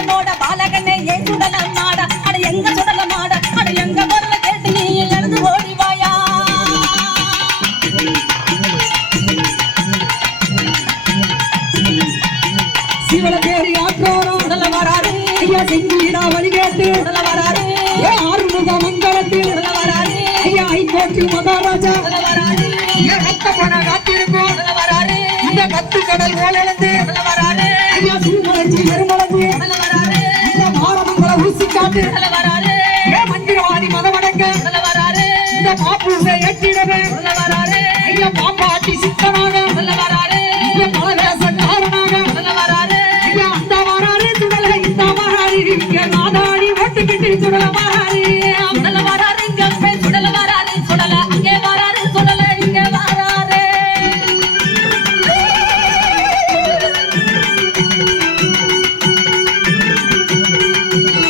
ஈசனோட பாலகனே ஏன் சுடல மாட அட எங்க சுடல மாட அட எங்க குரல கேட்டு நீ எழுந்து ஓடி வாயா சிவன பேரி ஆற்றோரம் சுடல வராரு ஐயா செங்கீடா வழி கேட்டு சுடல வராரு ஆறுமுக மங்களத்தில் சுடல வராரு ஐயா ஐகோட்டு மகாராஜா சுடல வராரு ரத்தப்பட காத்திருக்கும் சுடல வராரு இந்த கத்து கடல் ஓலெழுந்து சுடல வராரு ஐயா சூழ்மலர்ச்சி பெருமளந்து சுடல வராரு இந்த மாரமங்கல ஊசி காட்டு சுடல வராரு